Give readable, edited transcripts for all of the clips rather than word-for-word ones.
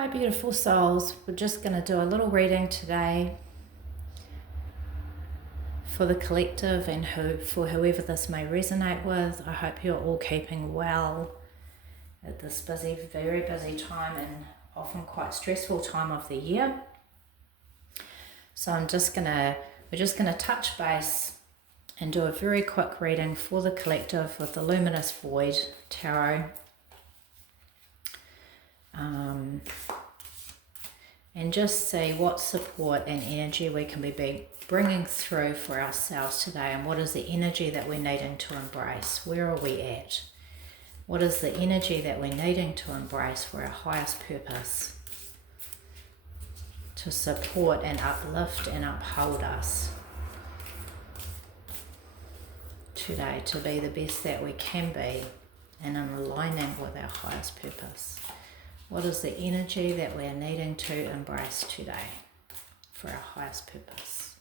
Hi, beautiful souls. We're just going to do a little reading today for the collective and for whoever this may resonate with. I hope you're all keeping well at this busy, very busy time and often quite stressful time of the year. So we're just going to touch base and do a very quick reading for the collective with the Luminous Void Tarot. And just see what support and energy we can be bringing through for ourselves today, and what is the energy that we're needing to embrace. Where are we at? What is the energy that we're needing to embrace for our highest purpose, to support and uplift and uphold us today, to be the best that we can be and in alignment with our highest purpose. What is the energy that we are needing to embrace today for our highest purpose?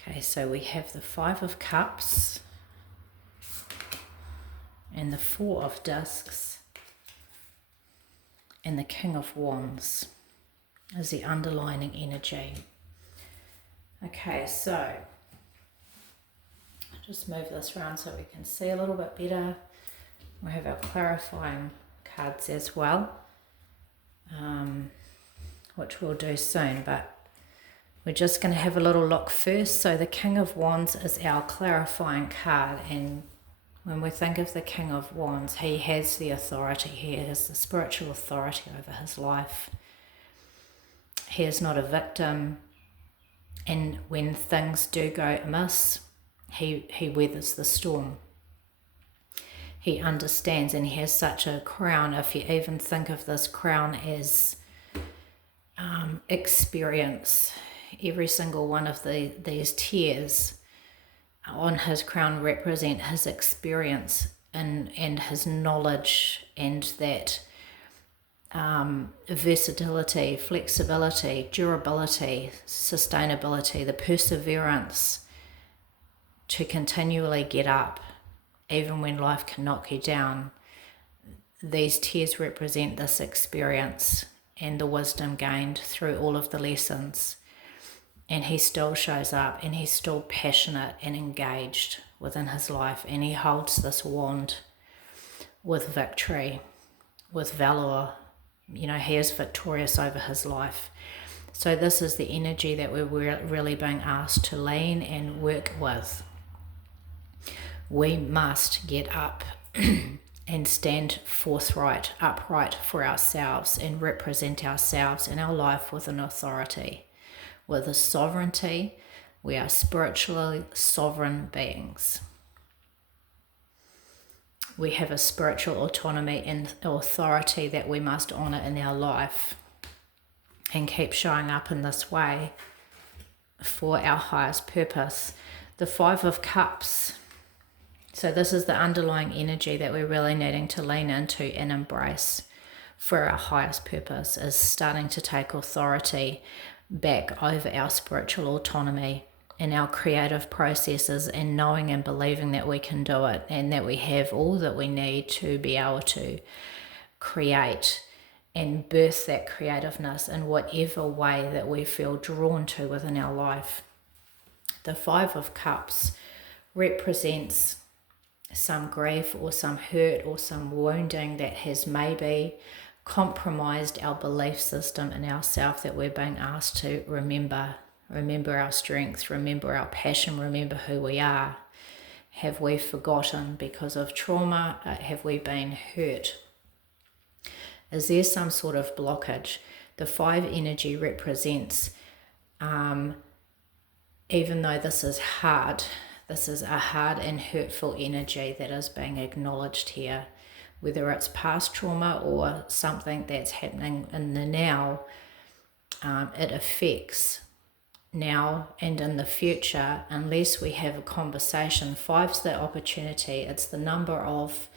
Okay, so we have the Five of Cups and the Four of Discs and the King of Wands as the underlining energy. Okay, so just move this around so we can see a little bit better. We have our clarifying cards as well, which we'll do soon, but we're just going to have a little look first. So the King of Wands is our clarifying card, and when we think of the King of Wands, he has the authority, he has the spiritual authority over his life. He is not a victim, and when things do go amiss, he weathers the storm. He understands, and he has such a crown. If you even think of this crown as experience, every single one of these tiers on his crown represent his experience and his knowledge, and that versatility, flexibility, durability, sustainability, the perseverance to continually get up even when life can knock you down. These tears represent this experience and the wisdom gained through all of the lessons. And he still shows up, and he's still passionate and engaged within his life, and he holds this wand with victory, with valor. You know, he is victorious over his life. So this is the energy that we're really being asked to lean and work with. We must get up and stand forthright, upright for ourselves, and represent ourselves in our life with an authority, with a sovereignty. We are spiritually sovereign beings. We have a spiritual autonomy and authority that we must honor in our life and keep showing up in this way for our highest purpose. The Five of Cups. So this is the underlying energy that we're really needing to lean into and embrace for our highest purpose, is starting to take authority back over our spiritual autonomy and our creative processes, and knowing and believing that we can do it, and that we have all that we need to be able to create and birth that creativeness in whatever way that we feel drawn to within our life. The Five of Cups represents some grief or some hurt or some wounding that has maybe compromised our belief system in ourself, that we're being asked to remember our strength, remember our passion, remember who we are. Have we forgotten because of trauma? Have we been hurt? Is there some sort of blockage? The Five energy represents, even though this is hard, this is a hard and hurtful energy that is being acknowledged here, whether it's past trauma or something that's happening in the now. It affects now and in the future unless we have a conversation. Five's the opportunity. It's the number of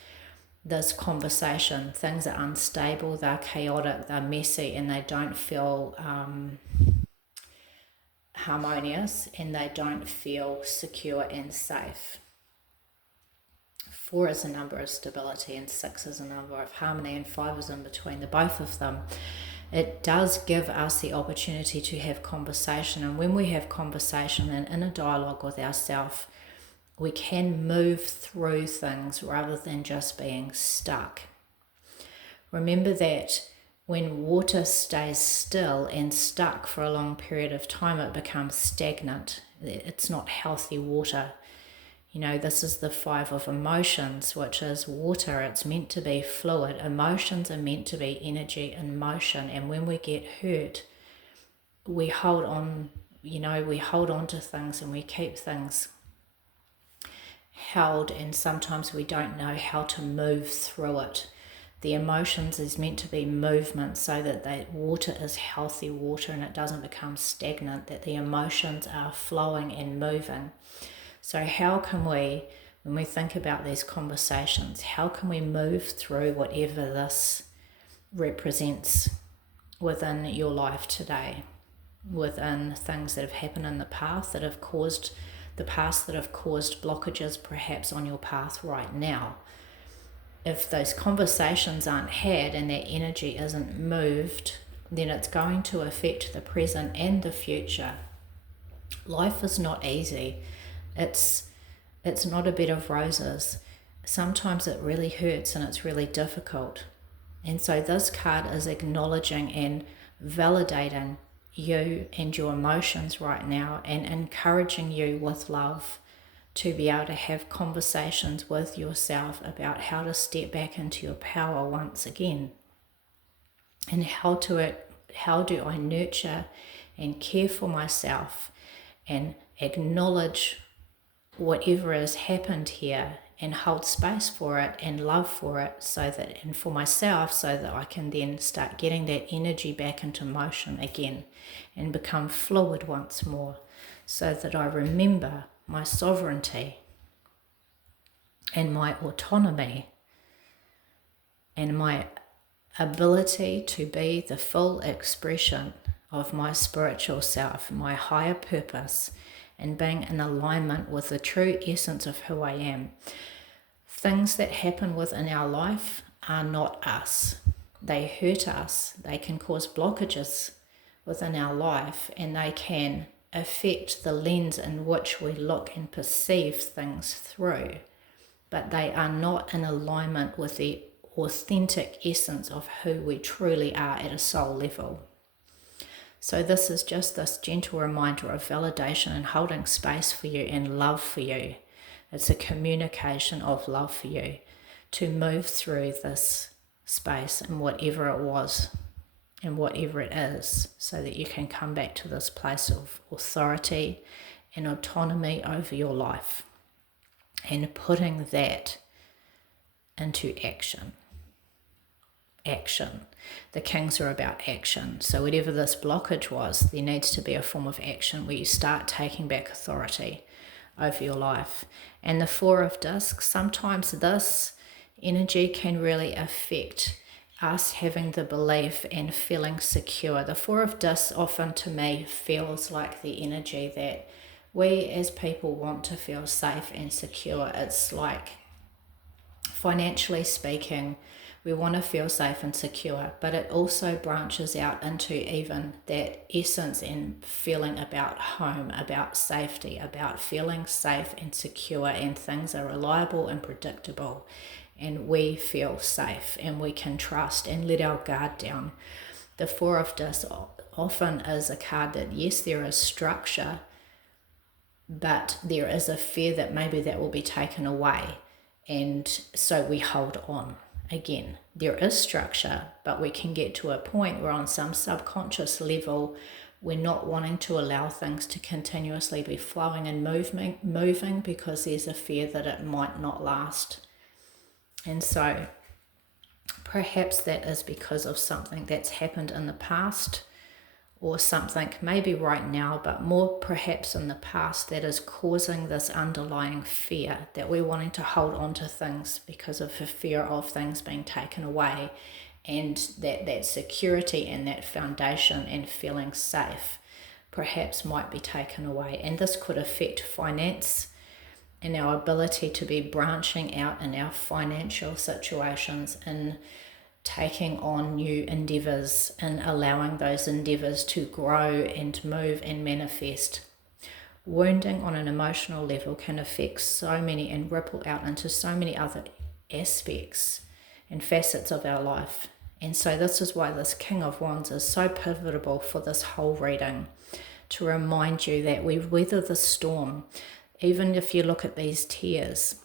this conversation. Things are unstable, they're chaotic, they're messy, and they don't feel harmonious, and they don't feel secure and safe. 4 is a number of stability, and 6 is a number of harmony, and 5 is in between the both of them. It does give us the opportunity to have conversation, and when we have conversation and inner dialogue with ourselves, we can move through things rather than just being stuck. Remember that when water stays still and stuck for a long period of time, it becomes stagnant. It's not healthy water. You know, this is the 5 of emotions, which is water. It's meant to be fluid. Emotions are meant to be energy in motion. And when we get hurt, we hold on, we hold on to things and we keep things held, and sometimes we don't know how to move through it. The emotions is meant to be movement, so that the water is healthy water and it doesn't become stagnant, that the emotions are flowing and moving. So how can we, when we think about these conversations, how can we move through whatever this represents within your life today, within things that have happened in the past that have caused blockages perhaps on your path right now? If those conversations aren't had and that energy isn't moved, then it's going to affect the present and the future. Life is not easy. It's not a bed of roses. Sometimes it really hurts and it's really difficult. And so this card is acknowledging and validating you and your emotions right now, and encouraging you with love to be able to have conversations with yourself about how to step back into your power once again, and how do I nurture and care for myself and acknowledge whatever has happened here and hold space for it and love for it, and for myself, so that I can then start getting that energy back into motion again and become fluid once more, so that I remember my sovereignty and my autonomy and my ability to be the full expression of my spiritual self, my higher purpose, and being in alignment with the true essence of who I am. Things that happen within our life are not us. They hurt us. They can cause blockages within our life, and they can affect the lens in which we look and perceive things through. But they are not in alignment with the authentic essence of who we truly are at a soul level. So this is just this gentle reminder of validation and holding space for you and love for you. It's a communication of love for you to move through this space and whatever it was and whatever it is, so that you can come back to this place of authority and autonomy over your life, and putting that into action. Action. The kings are about action. So whatever this blockage was, there needs to be a form of action where you start taking back authority over your life. And the 4 of discs, sometimes this energy can really affect us having the belief and feeling secure. The 4 of discs often to me feels like the energy that we as people want to feel safe and secure. It's like, financially speaking, we want to feel safe and secure, but it also branches out into even that essence and feeling about home, about safety, about feeling safe and secure, and things are reliable and predictable, and we feel safe and we can trust and let our guard down. The 4 of discs often is a card that, yes, there is structure, but there is a fear that maybe that will be taken away, and so we hold on. Again, there is structure, but we can get to a point where on some subconscious level, we're not wanting to allow things to continuously be flowing and moving because there's a fear that it might not last. And so perhaps that is because of something that's happened in the past, or something maybe right now, but more perhaps in the past, that is causing this underlying fear that we're wanting to hold on to things because of the fear of things being taken away, and that security and that foundation and feeling safe perhaps might be taken away. And this could affect finance in our ability to be branching out in our financial situations and taking on new endeavors and allowing those endeavors to grow and move and manifest. Wounding on an emotional level can affect so many and ripple out into so many other aspects and facets of our life. And so this is why this King of Wands is so pivotal for this whole reading, to remind you that we weather the storm. Even if you look at these tears,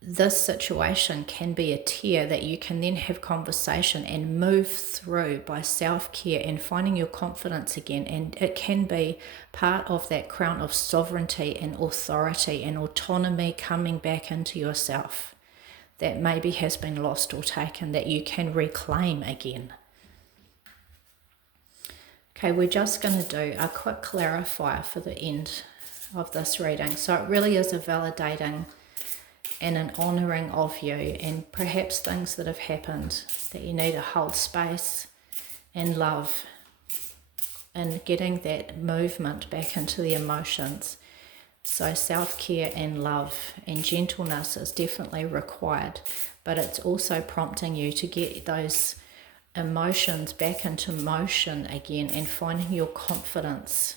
this situation can be a tear that you can then have conversation and move through by self-care and finding your confidence again. And it can be part of that crown of sovereignty and authority and autonomy coming back into yourself that maybe has been lost or taken, that you can reclaim again. Okay, we're just going to do a quick clarifier for the end of this reading. So it really is a validating and an honouring of you, and perhaps things that have happened that you need to hold space and love, and getting that movement back into the emotions. So self-care and love and gentleness is definitely required, but it's also prompting you to get those emotions back into motion again and finding your confidence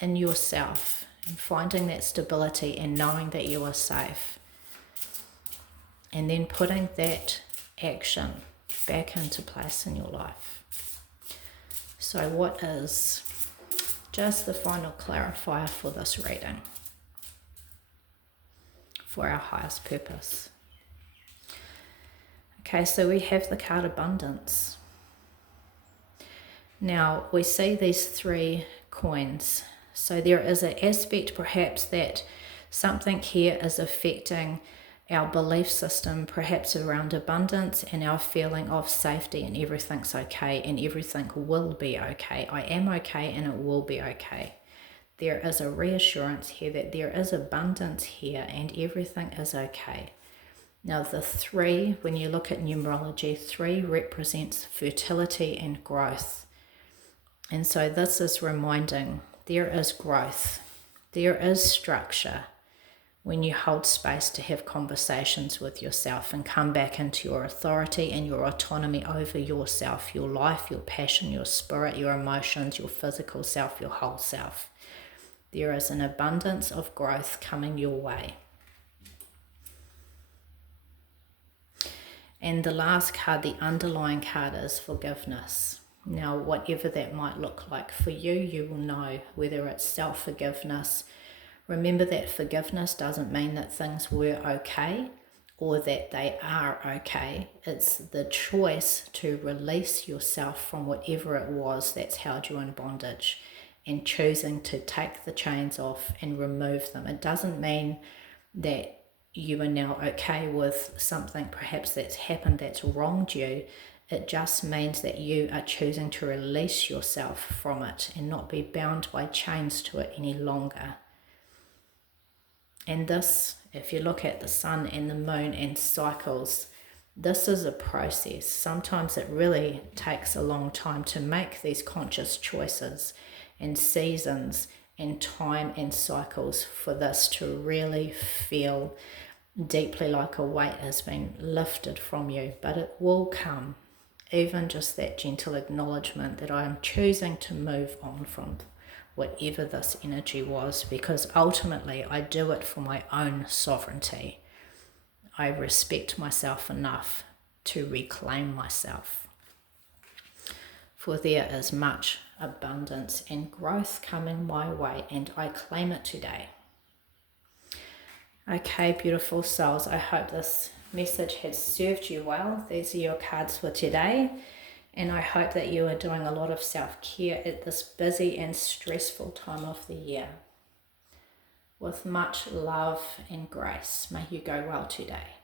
in yourself and finding that stability and knowing that you are safe. And then putting that action back into place in your life. So what is just the final clarifier for this reading? For our highest purpose. Okay, so we have the card Abundance. Now we see these 3 coins. So there is an aspect perhaps that something here is affecting our belief system, perhaps around abundance and our feeling of safety and everything's okay and everything will be okay. I am okay and it will be okay. There is a reassurance here that there is abundance here and everything is okay. Now the 3, when you look at numerology, 3 represents fertility and growth. And so this is reminding there is growth, there is structure, when you hold space to have conversations with yourself and come back into your authority and your autonomy over yourself, your life, your passion, your spirit, your emotions, your physical self, your whole self. There is an abundance of growth coming your way. And the last card, the underlying card, is forgiveness. Now, whatever that might look like for you, you will know whether it's self-forgiveness. Remember that forgiveness doesn't mean that things were okay or that they are okay. It's the choice to release yourself from whatever it was that's held you in bondage and choosing to take the chains off and remove them. It doesn't mean that you are now okay with something perhaps that's happened that's wronged you. It just means that you are choosing to release yourself from it and not be bound by chains to it any longer. And this, if you look at the sun and the moon and cycles, this is a process. Sometimes it really takes a long time to make these conscious choices and seasons and time and cycles for this to really feel deeply like a weight has been lifted from you. But it will come, even just that gentle acknowledgement that I am choosing to move on from whatever this energy was, because ultimately I do it for my own sovereignty. I respect myself enough to reclaim myself. For there is much abundance and growth coming my way, and I claim it today. Okay, beautiful souls, I hope this message has served you well. These are your cards for today. And I hope that you are doing a lot of self-care at this busy and stressful time of the year. With much love and grace, may you go well today.